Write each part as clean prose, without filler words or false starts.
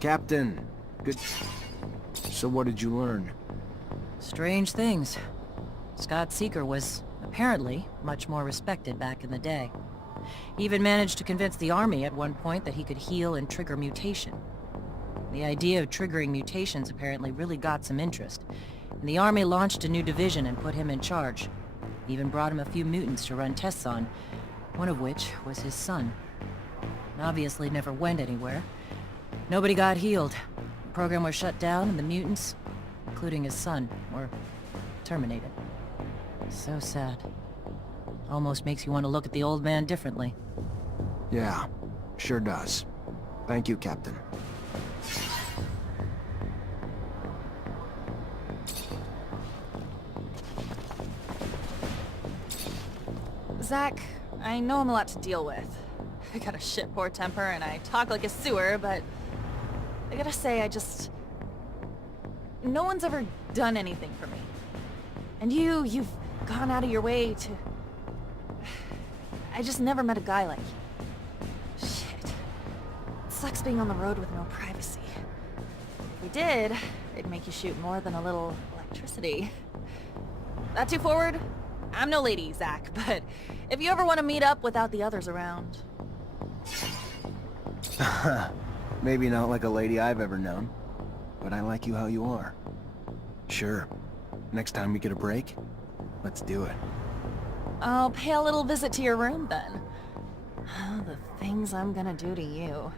Captain, good... So what did you learn? Strange things. Scott Seeker was, apparently, much more respected back in the day. He even managed to convince the army at one point that he could heal and trigger mutation. The idea of triggering mutations apparently really got some interest, and the army launched a new division and put him in charge. Even brought him a few mutants to run tests on, one of which was his son. Obviously never went anywhere. Nobody got healed. The program was shut down and the mutants, including his son, were terminated. So sad. Almost makes you want to look at the old man differently. Yeah, sure does. Thank you, Captain. Zach, I know I'm a lot to deal with. I got a shit-poor temper and I talk like a sewer, but I gotta say, no one's ever done anything for me. And you've gone out of your way to... I just never met a guy like you. Shit. It sucks being on the road with no privacy. If we did, it'd make you shoot more than a little electricity. That too forward? I'm no lady, Zach, but if you ever want to meet up without the others around... Maybe not like a lady I've ever known, but I like you how you are. Sure. Next time we get a break, let's do it. I'll pay a little visit to your room, then. The things I'm gonna do to you.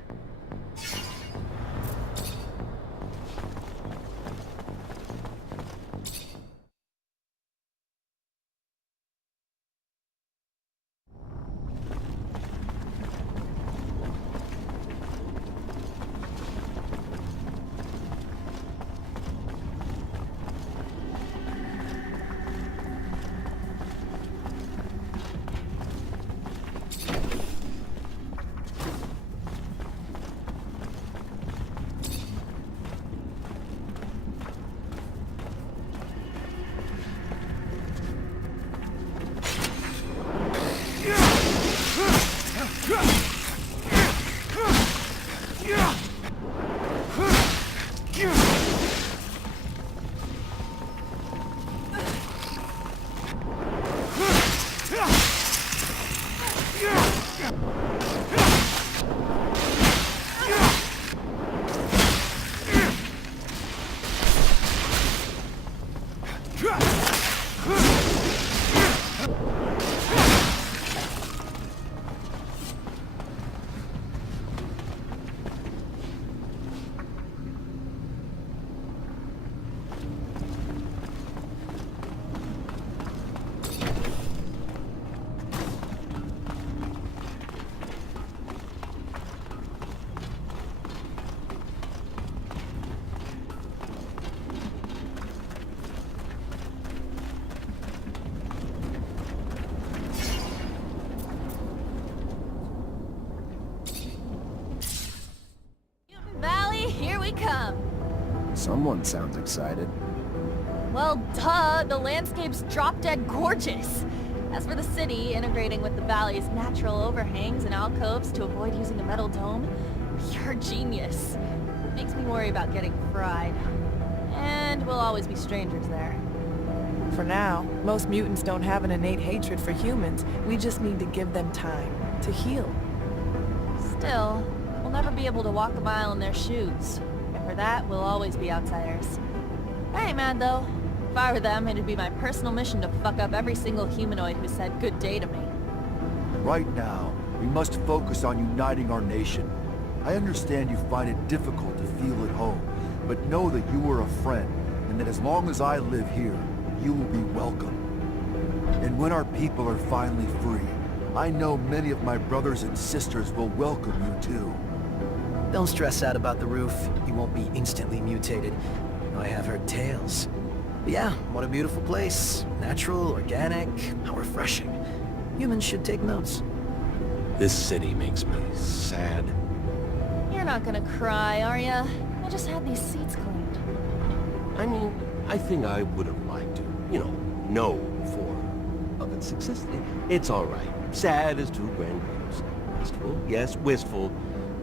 Someone sounds excited. Well, duh, the landscape's drop-dead gorgeous. As for the city, integrating with the valley's natural overhangs and alcoves to avoid using a metal dome, you're a genius. Makes me worry about getting fried. And we'll always be strangers there. For now, most mutants don't have an innate hatred for humans. We just need to give them time to heal. Still, we'll never be able to walk a mile in their shoes. And for that, we'll always be outsiders. I ain't mad, though. If I were them, it'd be my personal mission to fuck up every single humanoid who said good day to me. Right now, we must focus on uniting our nation. I understand you find it difficult to feel at home, but know that you are a friend, and that as long as I live here, you will be welcome. And when our people are finally free, I know many of my brothers and sisters will welcome you too. Don't stress out about the roof. You won't be instantly mutated. I have heard tales. But yeah, what a beautiful place. Natural, organic, how refreshing. Humans should take notes. This city makes me sad. You're not gonna cry, are ya? I just had these seats cleaned. I mean, I think I would have liked to, know before. But success, it's all right. Sad is two grand words. Wistful, yes, wistful.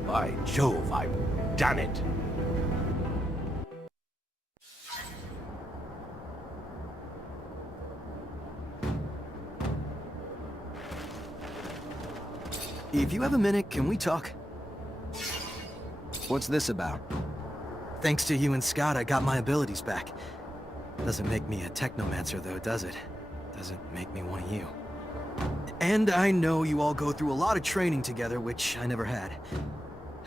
By Jove, I've done it. If you have a minute, can we talk? What's this about? Thanks to you and Scott, I got my abilities back. Doesn't make me a Technomancer though, does it? Doesn't make me one of you. And I know you all go through a lot of training together, which I never had.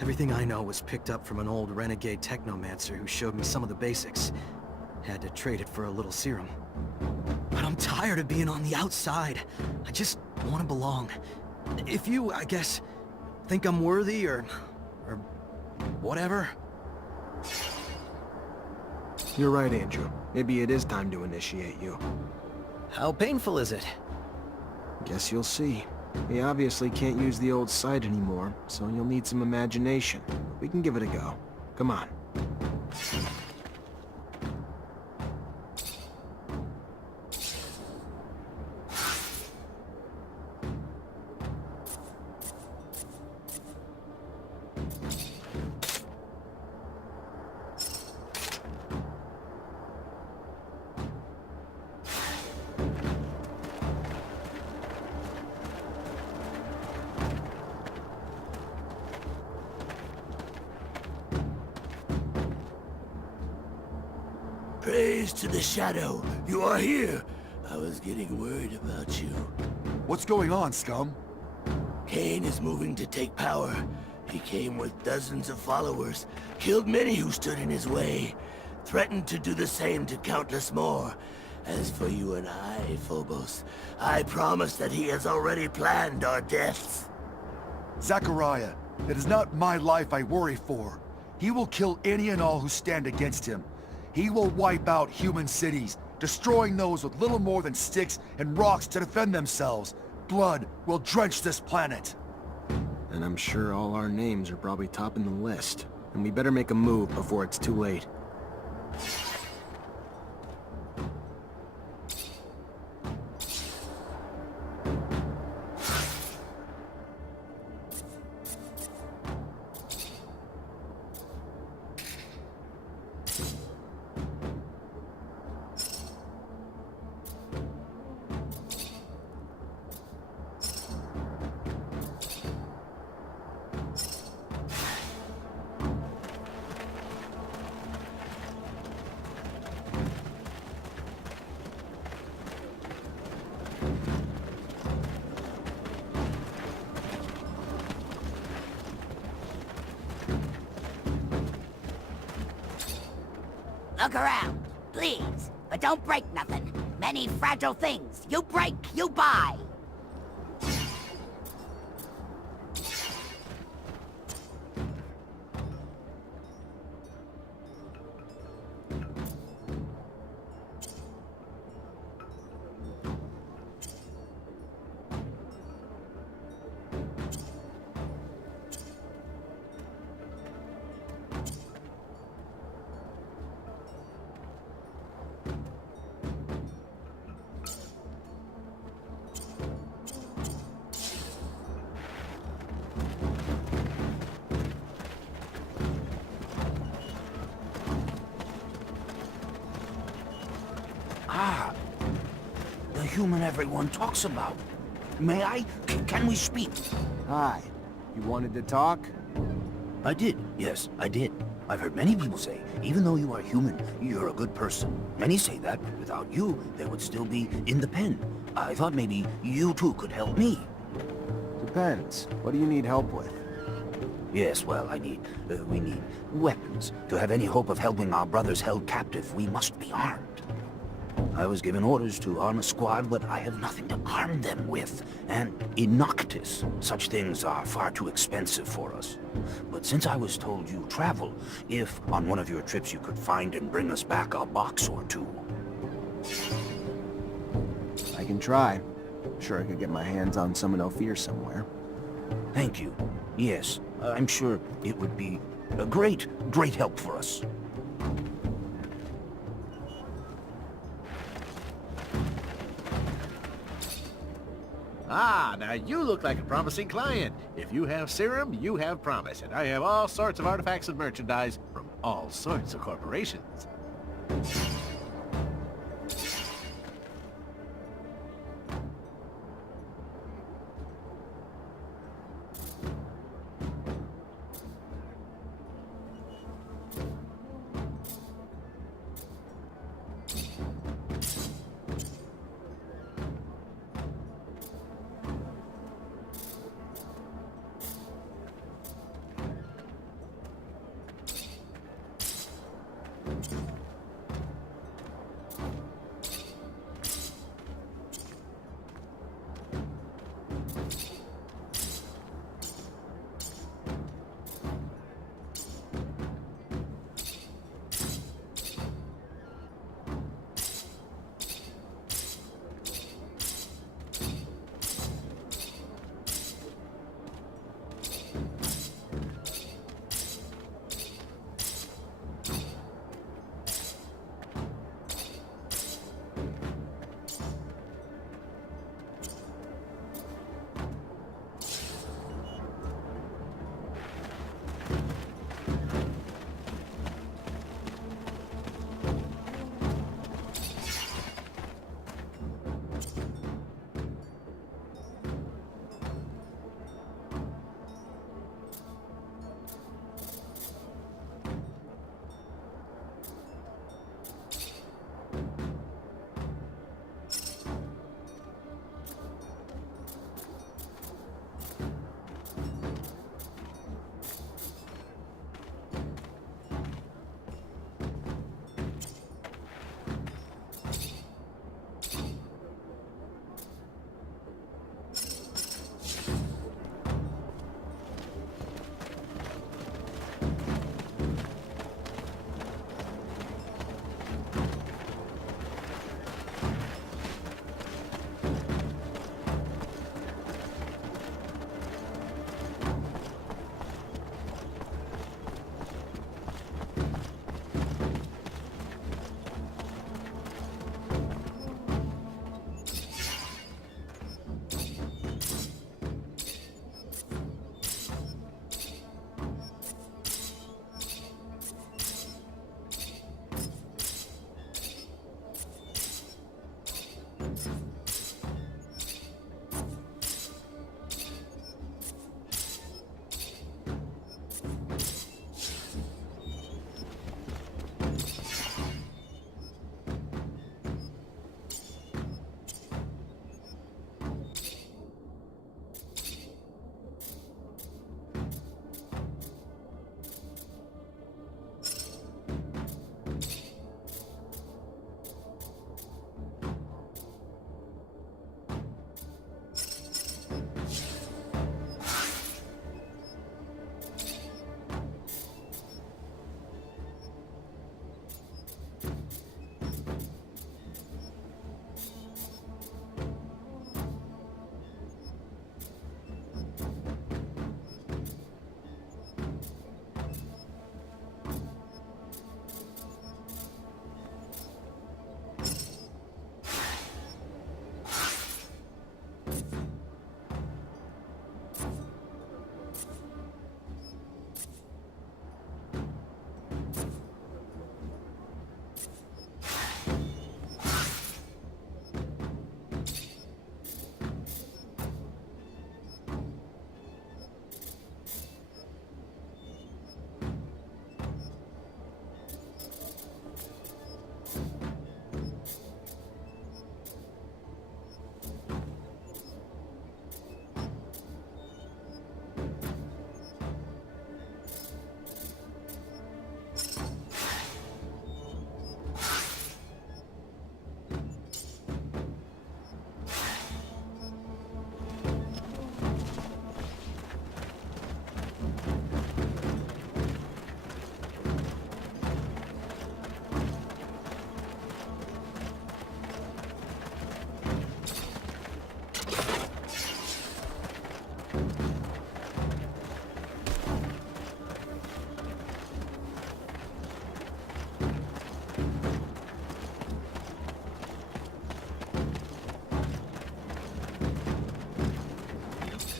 Everything I know was picked up from an old renegade Technomancer who showed me some of the basics. Had to trade it for a little serum. But I'm tired of being on the outside. I just want to belong. If you, I guess, think I'm worthy or whatever. You're right, Andrew. Maybe it is time to initiate you. How painful is it? Guess you'll see. We obviously can't use the old sight anymore, so you'll need some imagination. We can give it a go. Come on. Praise to the Shadow. You are here. I was getting worried about you. What's going on, scum? Kane is moving to take power. He came with dozens of followers, killed many who stood in his way, threatened to do the same to countless more. As for you and I, Phobos, I promise that he has already planned our deaths. Zachariah, it is not my life I worry for. He will kill any and all who stand against him. He will wipe out human cities, destroying those with little more than sticks and rocks to defend themselves. Blood will drench this planet. And I'm sure all our names are probably topping the list. And we better make a move before it's too late. Look around, please, but don't break nothing. Many fragile things. You break, you buy. Ah, the human everyone talks about. May I? Can we speak? Hi. You wanted to talk? I did. Yes, I did. I've heard many people say, even though you are human, you're a good person. Many say that without you, they would still be in the pen. I thought maybe you too could help me. Depends. What do you need help with? Yes, well, we need weapons. To have any hope of helping our brothers held captive, we must be armed. I was given orders to arm a squad, but I have nothing to arm them with. And in Noctis, such things are far too expensive for us. But since I was told you travel, if on one of your trips you could find and bring us back a box or two. I can try. Sure I could get my hands on some in Ophir somewhere. Thank you. Yes, I'm sure it would be a great help for us. Ah, now you look like a promising client. If you have serum, you have promise, and I have all sorts of artifacts and merchandise from all sorts of corporations.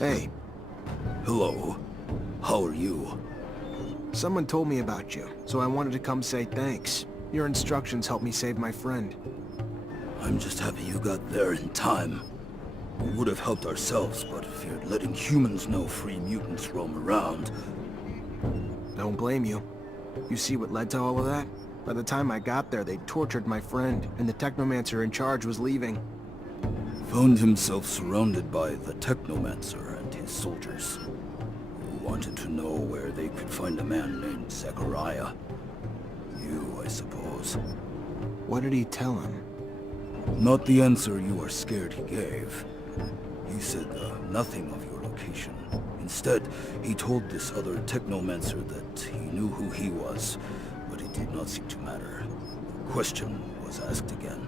Hey, Hello. How are you? someone told me about you, so I wanted to come say thanks. Your instructions helped me save my friend. I'm just happy you got there in time. We would have helped ourselves, but feared letting humans know free mutants roam around. Don't blame you. You see what led to all of that? By the time I got there, they'd tortured my friend, and the Technomancer in charge was leaving. Found himself surrounded by the Technomancer and his soldiers, who wanted to know where they could find a man named Zachariah. You, I suppose. What did he tell him? Not the answer you are scared he gave. He said nothing of your location. Instead, he told this other Technomancer that he knew who he was, but it did not seem to matter. The question was asked again.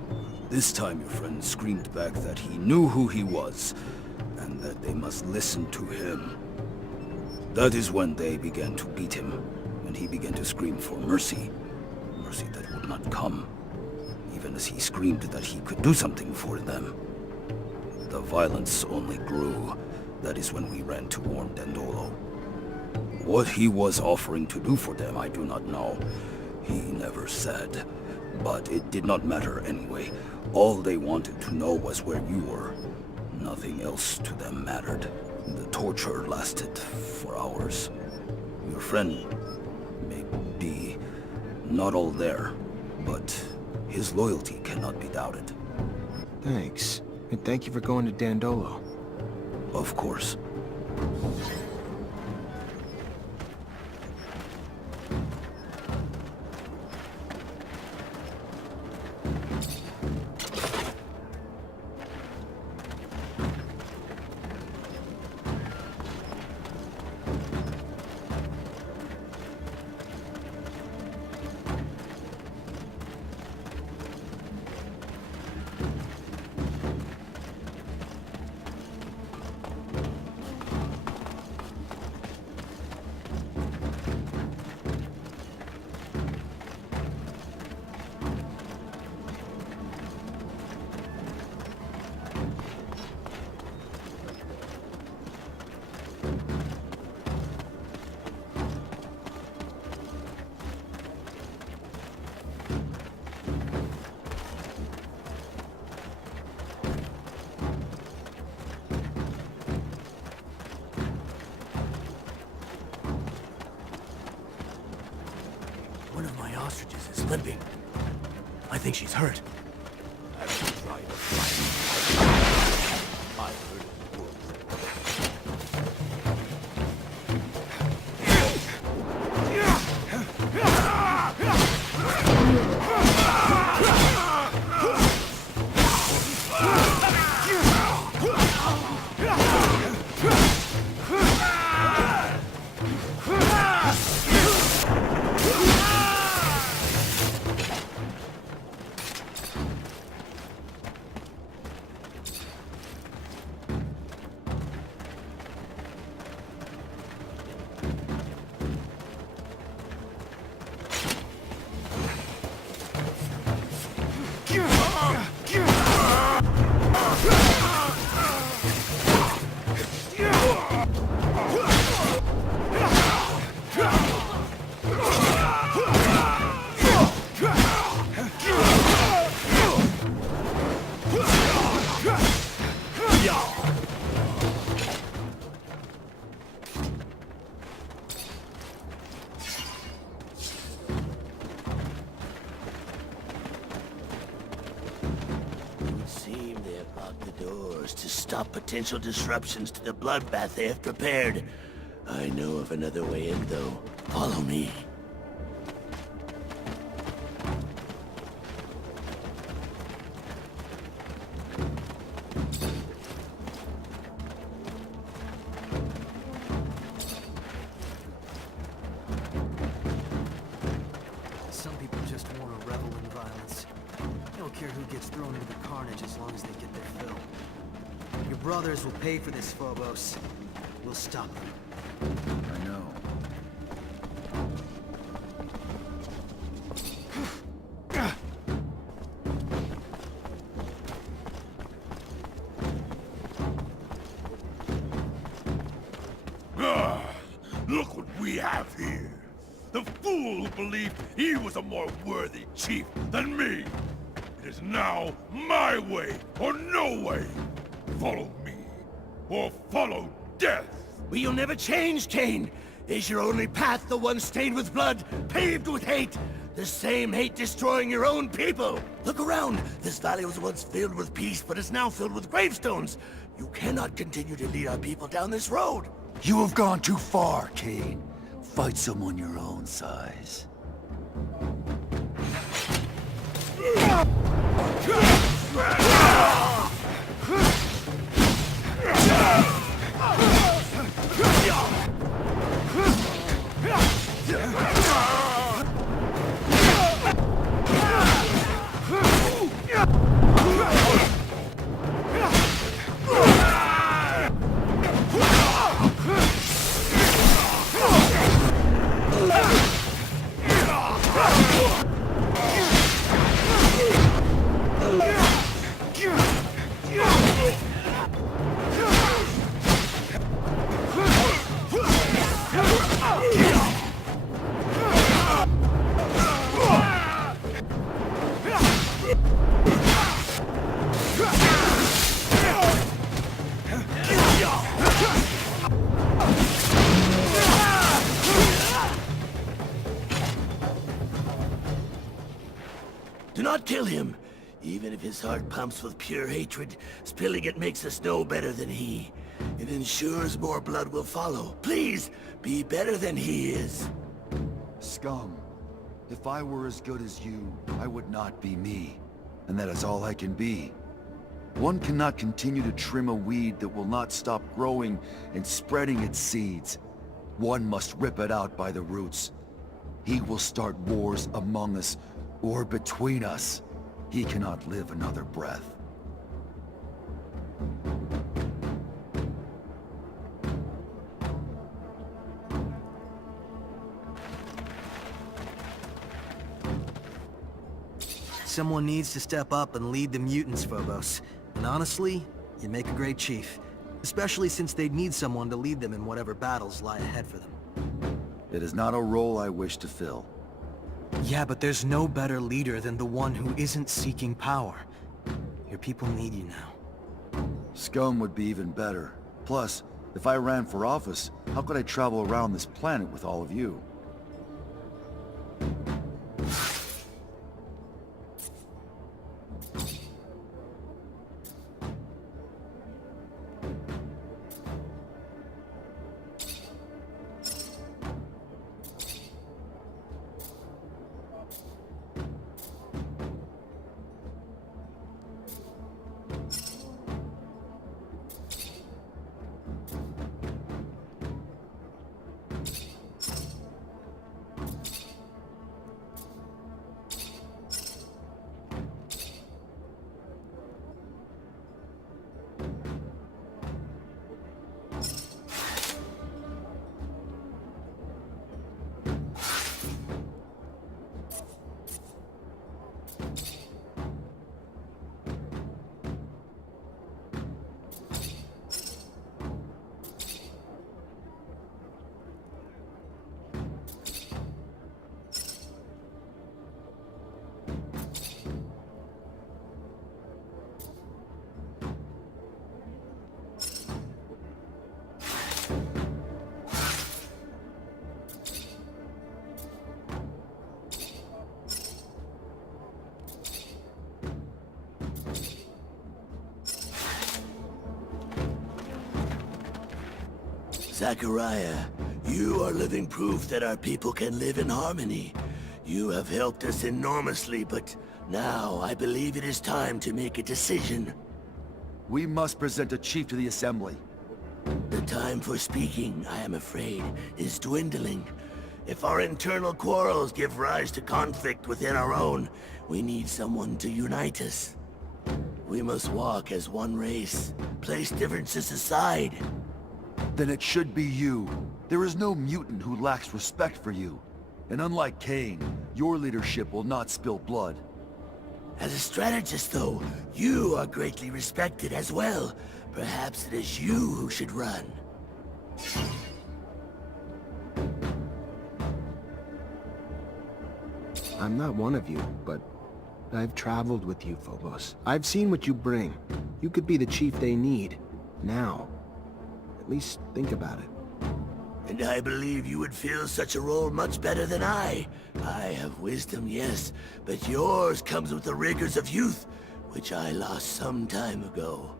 This time your friend screamed back that he knew who he was, and that they must listen to him. That is when they began to beat him, and he began to scream for mercy. Mercy that would not come, even as he screamed that he could do something for them. The violence only grew. That is when we ran to warn Dandolo. What he was offering to do for them, I do not know. He never said. But it did not matter anyway. All they wanted to know was where you were. Nothing else to them mattered. The torture lasted for hours. Your friend may be not all there, but His loyalty cannot be doubted. Thanks. And thank you for going to Dandolo. Of course. One of my ostriches is limping. I think she's hurt. Have you tried to fight? I heard of wolves. Seem they have locked the doors to stop potential disruptions to the bloodbath they have prepared. I know of another way in, though. Follow me. Some people just want to revel in violence. They don't care who gets thrown into the carnage as long as they get their fill. Your brothers will pay for this, Phobos. We'll stop them. I know. Look what we have here. The fool who believed he was a more worthy chief than me. It is now my way or no way. Follow me, or follow death. But you'll never change, Cain. Is your only path the one stained with blood, paved with hate? The same hate destroying your own people. Look around. This valley was once filled with peace, but is now filled with gravestones. You cannot continue to lead our people down this road. You have gone too far, Cain. Fight someone your own size. Do not kill him. Even if his heart pumps with pure hatred, spilling it makes us no better than he. It ensures more blood will follow. Please, be better than he is. Scum. If I were as good as you, I would not be me. And that is all I can be. One cannot continue to trim a weed that will not stop growing and spreading its seeds. One must rip it out by the roots. He will start wars among us, or between us. He cannot live another breath. Someone needs to step up and lead the mutants, Phobos. And honestly, you'd make a great chief. Especially since they'd need someone to lead them in whatever battles lie ahead for them. It is not a role I wish to fill. Yeah, but there's no better leader than the one who isn't seeking power. Your people need you now. Scum would be even better. Plus, if I ran for office, how could I travel around this planet with all of you? Zachariah, you are living proof that our people can live in harmony. You have helped us enormously, but now I believe it is time to make a decision. We must present a chief to the Assembly. The time for speaking, I am afraid, is dwindling. If our internal quarrels give rise to conflict within our own, we need someone to unite us. We must walk as one race, place differences aside. Then it should be you. There is no mutant who lacks respect for you. And unlike Cain, your leadership will not spill blood. As a strategist, though, you are greatly respected as well. Perhaps it is you who should run. I'm not one of you, but I've traveled with you, Phobos. I've seen what you bring. You could be the chief they need. Now. At least think about it. And I believe you would fill such a role much better than I. I have wisdom, yes, but yours comes with the rigors of youth, which I lost some time ago.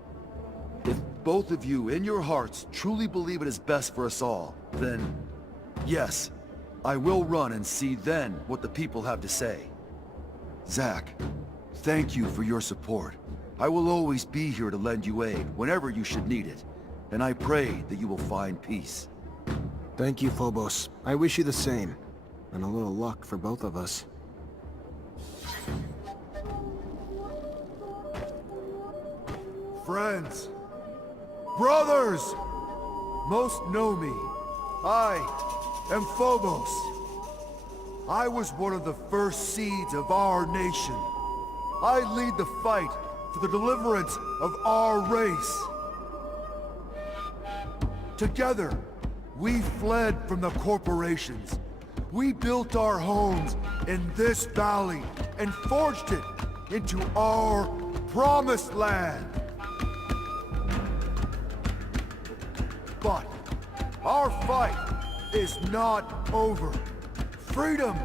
If both of you, in your hearts, truly believe it is best for us all, then, yes, I will run and see then what the people have to say. Zach, thank you for your support. I will always be here to lend you aid whenever you should need it, and I pray that you will find peace. Thank you, Phobos. I wish you the same. And a little luck for both of us. Friends, brothers, most know me. I am Phobos. I was one of the first seeds of our nation. I lead the fight for the deliverance of our race. Together, we fled from the corporations. We built our homes in this valley and forged it into our promised land. But our fight is not over. Freedom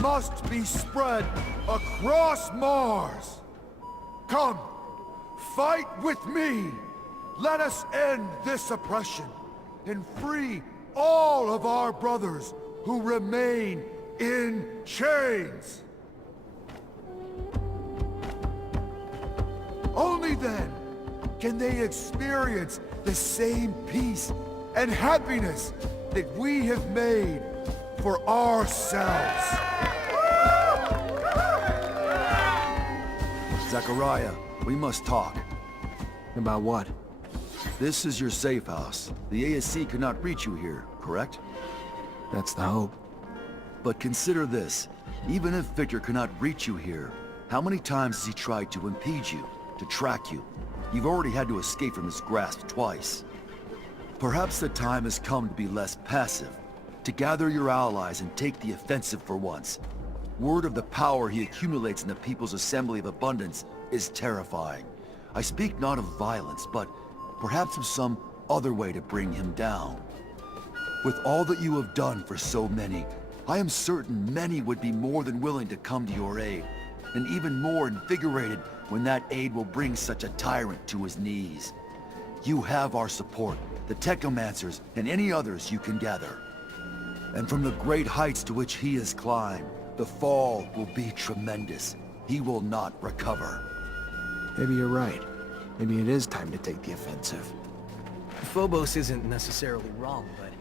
must be spread across Mars. Come, fight with me. Let us end this oppression and free all of our brothers who remain in chains. Only then can they experience the same peace and happiness that we have made for ourselves. Zachariah, we must talk. About what? This is your safe house. The ASC could not reach you here, correct? That's the hope. But consider this. Even if Victor cannot reach you here, how many times has he tried to impede you, to track you? You've already had to escape from his grasp twice. Perhaps the time has come to be less passive, to gather your allies and take the offensive for once. Word of the power he accumulates in the People's Assembly of Abundance is terrifying. I speak not of violence, but perhaps of some other way to bring him down. With all that you have done for so many, I am certain many would be more than willing to come to your aid, and even more invigorated when that aid will bring such a tyrant to his knees. You have our support, the Technomancers, and any others you can gather. And from the great heights to which he has climbed, the fall will be tremendous. He will not recover. Maybe you're right. Maybe it is time to take the offensive. Phobos isn't necessarily wrong, but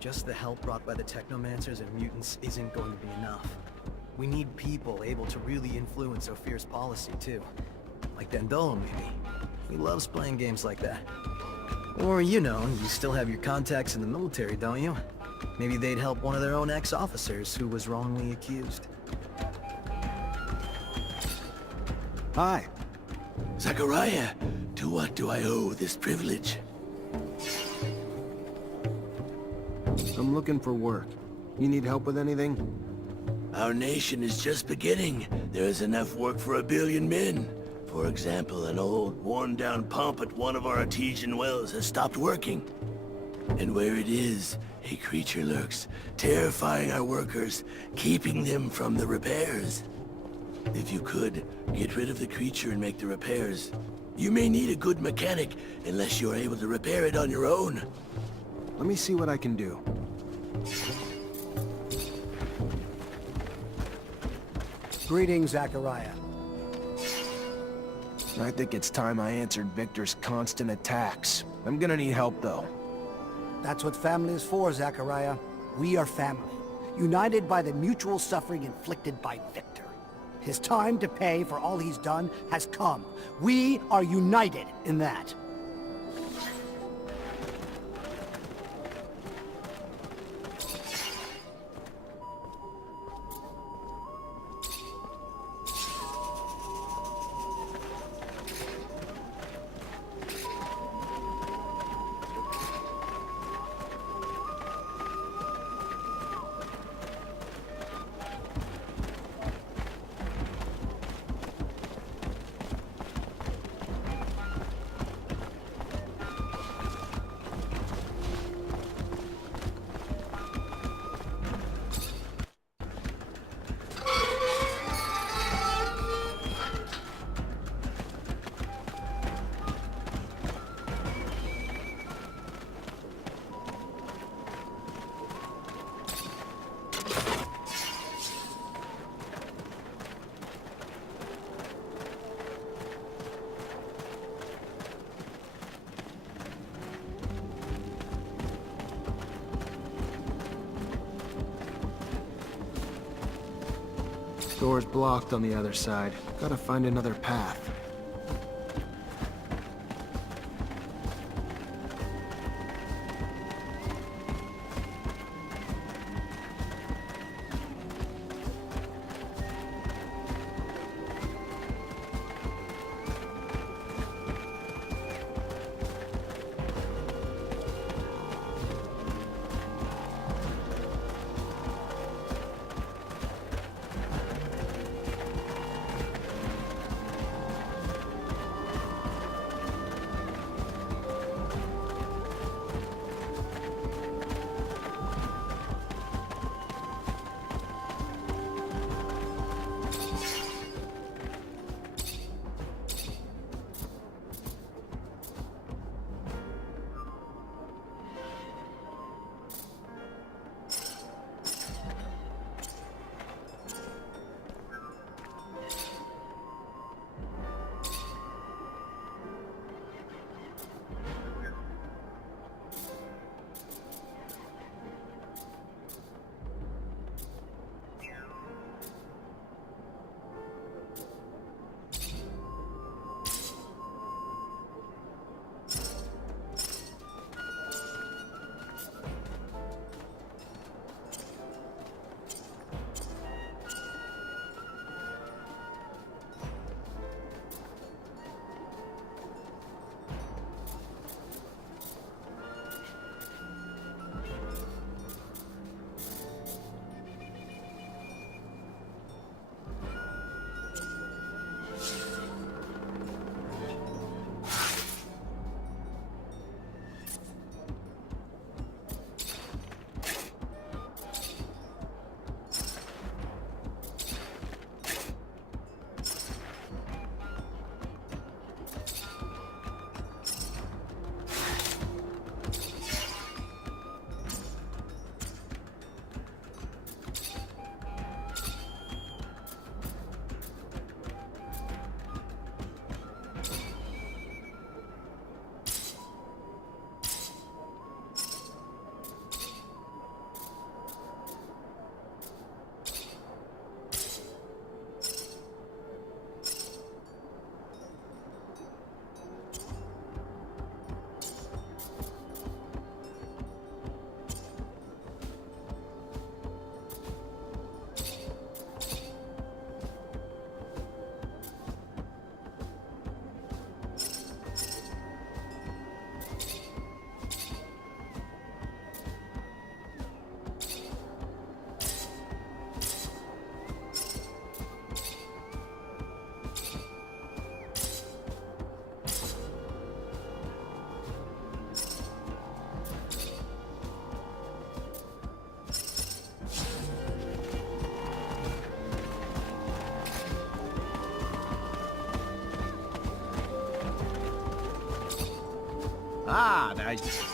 just the help brought by the Technomancers and mutants isn't going to be enough. We need people able to really influence Ophir's policy, too. Like Dandolo, maybe. He loves playing games like that. Or, you know, you still have your contacts in the military, don't you? Maybe they'd help one of their own ex-officers who was wrongly accused. Hi. Zachariah, to what do I owe this privilege? I'm looking for work. You need help with anything? Our nation is just beginning. There is enough work for 1 billion men. For example, an old, worn-down pump at one of our artesian wells has stopped working. And where it is, a creature lurks, terrifying our workers, keeping them from the repairs. If you could, get rid of the creature and make the repairs. You may need a good mechanic, unless you're able to repair it on your own. Let me see what I can do. Greetings, Zachariah. I think it's time I answered Victor's constant attacks. I'm gonna need help, though. That's what family is for, Zachariah. We are family, united by the mutual suffering inflicted by Victor. His time to pay for all he's done has come. We are united in that. Door's blocked on the other side. Gotta find another path. Ah, nice.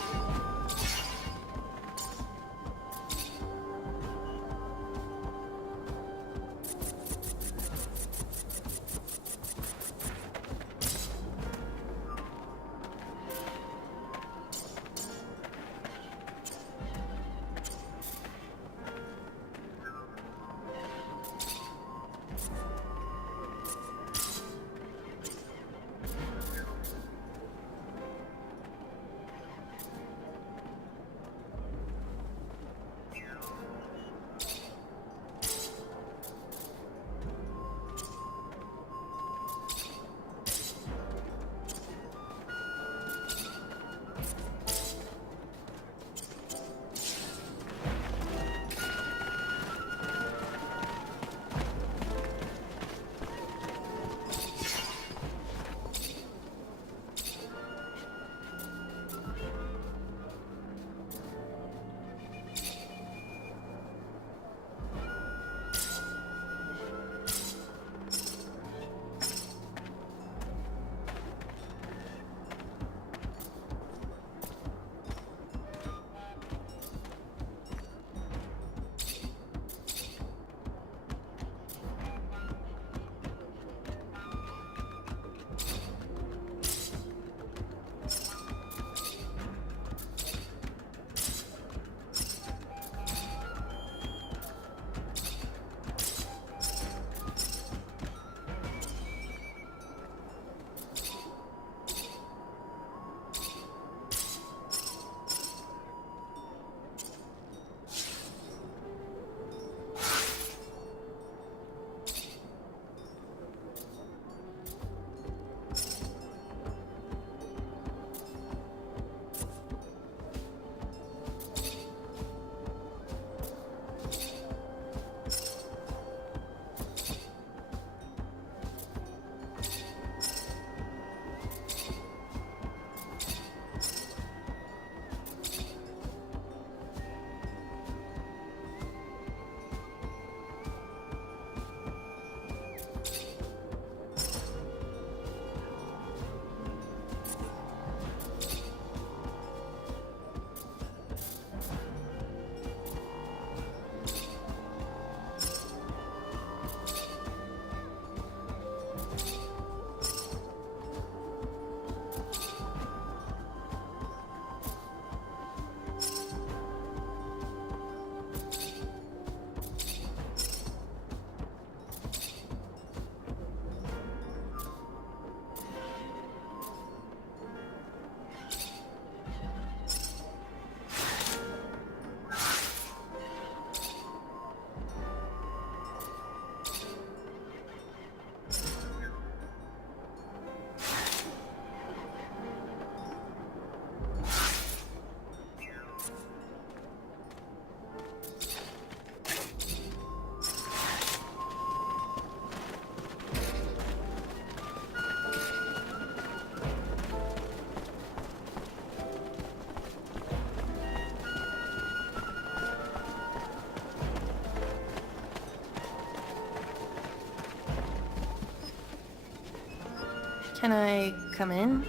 Can I come in?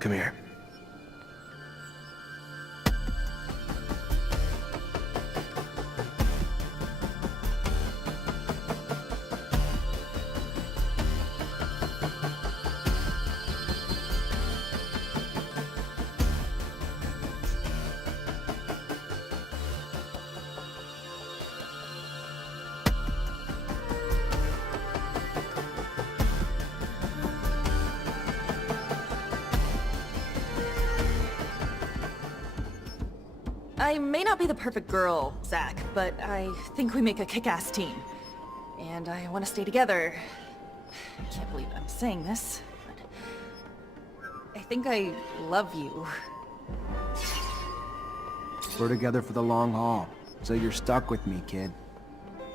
Come here. I may not be the perfect girl, Zach, but I think we make a kick-ass team. And I want to stay together. I can't believe I'm saying this, but I think I love you. We're together for the long haul, so you're stuck with me, kid.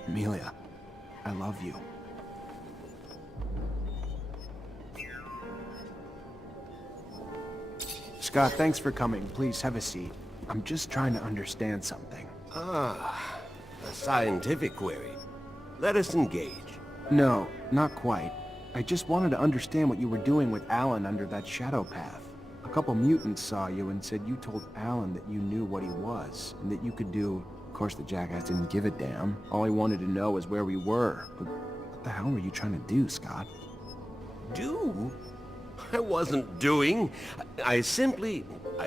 Amelia, I love you. Scott, thanks for coming. Please have a seat. I'm just trying to understand something. Ah, a scientific query. Let us engage. No, not quite. I just wanted to understand what you were doing with Alan under that shadow path. A couple mutants saw you and said you told Alan that you knew what he was, and that you could do... Of course the jackass didn't give a damn. All he wanted to know is where we were. But what the hell were you trying to do, Scott? Do? I wasn't doing. I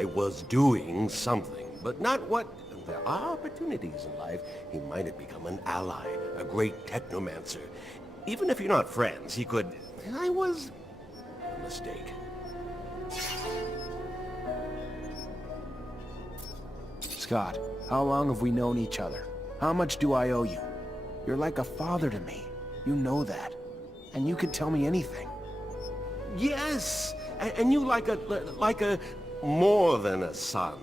was doing something, but not what... There are opportunities in life. He might have become an ally, a great Technomancer. Even if you're not friends, he could... I was... a mistake. Scott, how long have we known each other? How much do I owe you? You're like a father to me. You know that. And you could tell me anything. Yes, and you like a more than a son,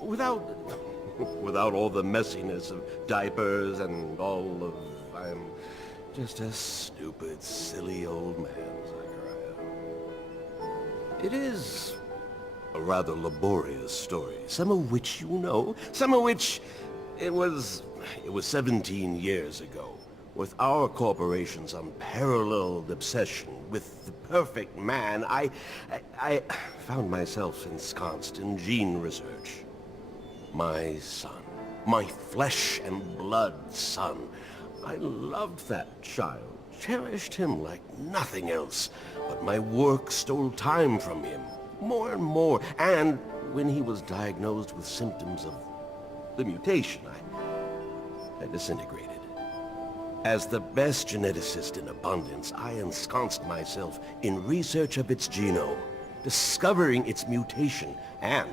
without all the messiness of diapers and all of... I'm just a stupid, silly old man, Zachariah. It is a rather laborious story, some of which you know, some of which it was 17 years ago, with our corporation's unparalleled obsession with the perfect man. I found myself ensconced in gene research. My son, my flesh and blood son. I loved that child, cherished him like nothing else, but my work stole time from him, more and more, and when he was diagnosed with symptoms of the mutation, I disintegrated. As the best geneticist in abundance, I ensconced myself in research of its genome, discovering its mutation, and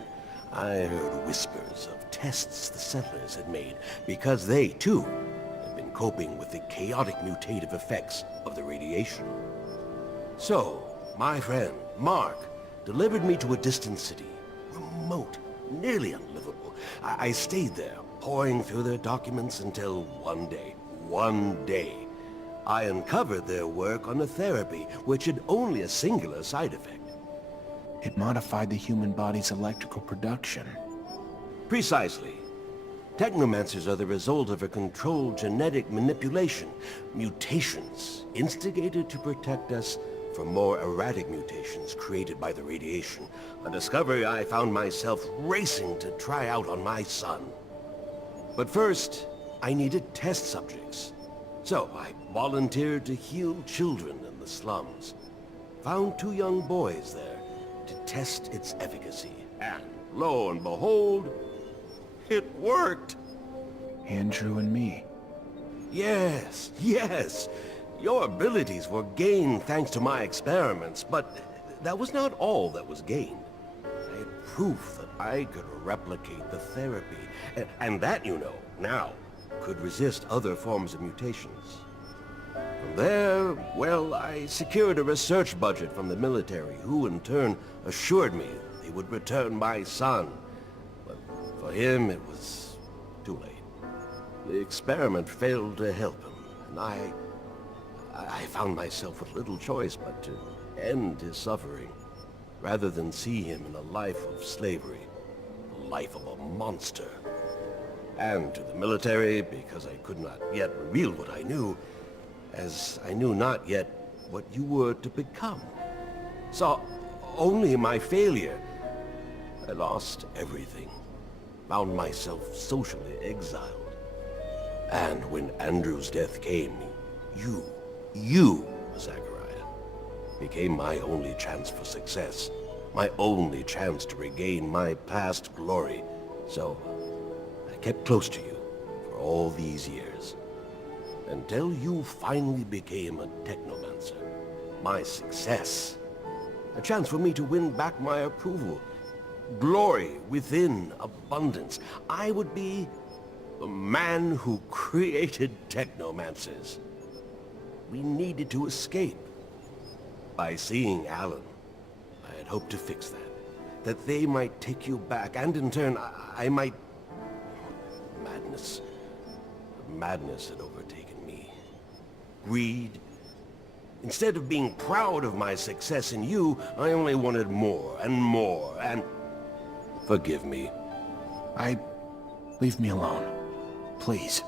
I heard whispers of tests the settlers had made, because they, too, had been coping with the chaotic mutative effects of the radiation. So, my friend, Mark, delivered me to a distant city, remote, nearly unlivable. I stayed there, poring through their documents until one day, I uncovered their work on a therapy which had only a singular side effect. It modified the human body's electrical production. Precisely. Technomancers are the result of a controlled genetic manipulation. Mutations instigated to protect us from more erratic mutations created by the radiation. A discovery I found myself racing to try out on my son. But first, I needed test subjects. So I volunteered to heal children in the slums. Found 2 young boys there to test its efficacy. And lo and behold, it worked. Andrew and me. Yes. Your abilities were gained thanks to my experiments, but that was not all that was gained. I had proof that I could replicate the therapy, and that, you know, now, could resist other forms of mutations. From there, well, I secured a research budget from the military, who in turn assured me they would return my son. But for him, it was too late. The experiment failed to help him, and I found myself with little choice but to end his suffering, rather than see him in a life of slavery, the life of a monster. And to the military, because I could not yet reveal what I knew, as I knew not yet what you were to become. Saw only my failure. I lost everything. Found myself socially exiled. And when Andrew's death came, you, Zachariah, became my only chance for success. My only chance to regain my past glory. So, I kept close to you for all these years. Until you finally became a Technomancer. My success. A chance for me to win back my approval. Glory within abundance. I would be the man who created Technomancers. We needed to escape. By seeing Alan, I had hoped to fix that. That they might take you back, and in turn, I might... Madness. Madness had overtaken me. Greed. Instead of being proud of my success in you, I only wanted more and more, and... Forgive me. Leave me alone. Please.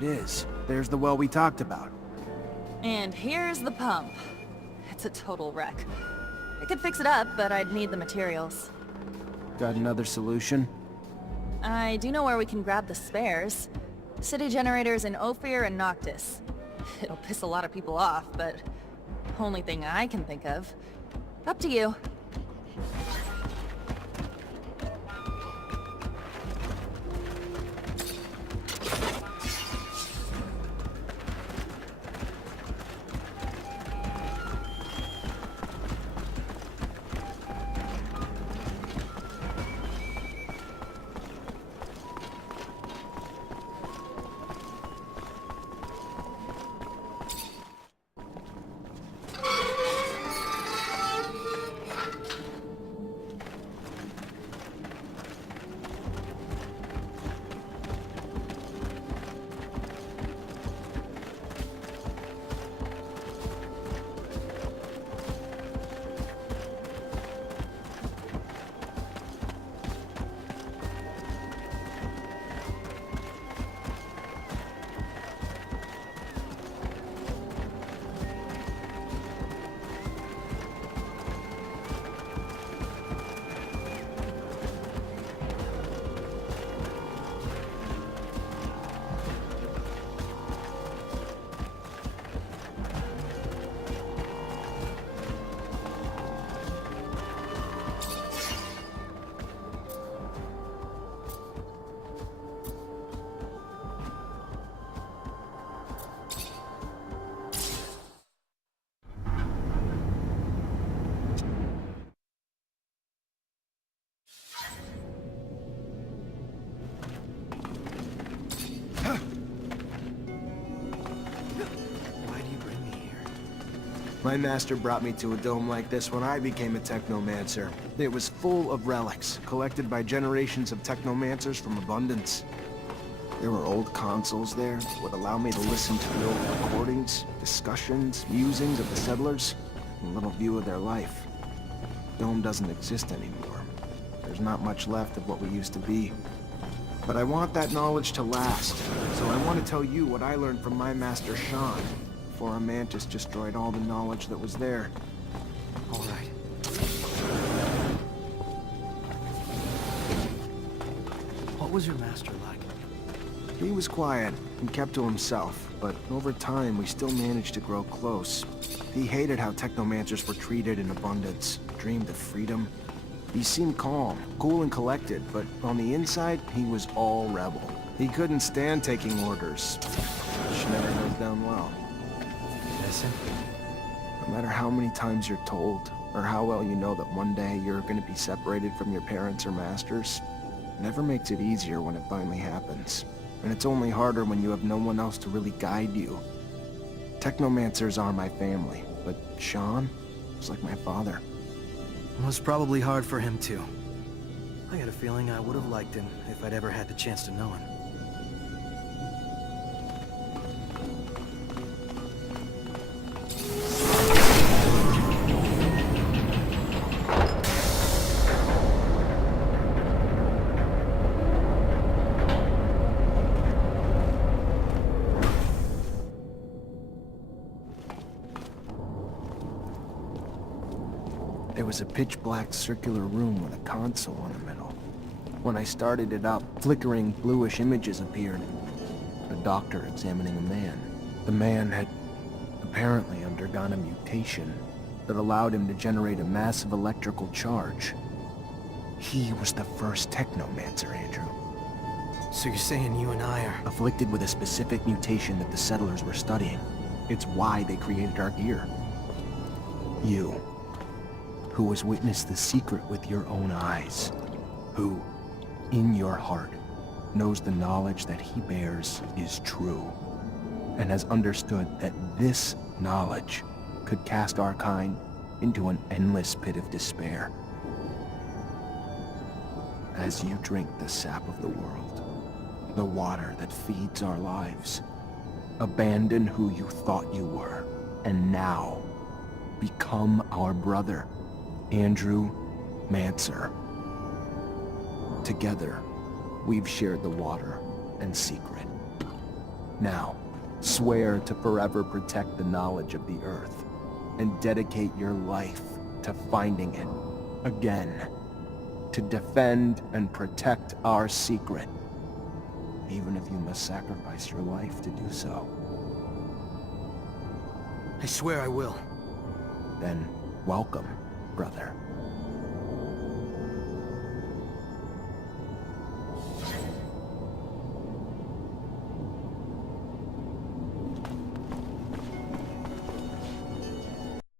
it is. There's the well we talked about. And here's the pump. It's a total wreck. I could fix it up, but I'd need the materials. Got another solution? I do know where we can grab the spares. City generators in Ophir and Noctis. It'll piss a lot of people off, but only thing I can think of. Up to you. My master brought me to a dome like this when I became a Technomancer. It was full of relics, collected by generations of Technomancers from Abundance. There were old consoles there that would allow me to listen to the old recordings, discussions, musings of the settlers, and a little view of their life. Dome doesn't exist anymore. There's not much left of what we used to be. But I want that knowledge to last, so I want to tell you what I learned from my master Sean, before a mantis destroyed all the knowledge that was there. All right. What was your master like? He was quiet and kept to himself, but over time we still managed to grow close. He hated how Technomancers were treated in Abundance, dreamed of freedom. He seemed calm, cool and collected, but on the inside, he was all rebel. He couldn't stand taking orders, which never goes down well. Listen. No matter how many times you're told, or how well you know that one day you're going to be separated from your parents or masters, it never makes it easier when it finally happens. And it's only harder when you have no one else to really guide you. Technomancers are my family, but Sean was like my father. It was probably hard for him too. I got a feeling I would have liked him if I'd ever had the chance to know him. There was a pitch-black circular room with a console in the middle. When I started it up, flickering bluish images appeared. A doctor examining a man. The man had apparently undergone a mutation that allowed him to generate a massive electrical charge. He was the first Technomancer, Andrew. So you're saying you and I are... Afflicted with a specific mutation that the settlers were studying. It's why they created our gear. You, who has witnessed the secret with your own eyes, who, in your heart, knows the knowledge that he bears is true, and has understood that this knowledge could cast our kind into an endless pit of despair. As you drink the sap of the world, the water that feeds our lives, abandon who you thought you were, and now become our brother, Andrew Mancer. Together, we've shared the water and secret. Now, swear to forever protect the knowledge of the Earth, and dedicate your life to finding it again. To defend and protect our secret, even if you must sacrifice your life to do so. I swear I will. Then, welcome, brother.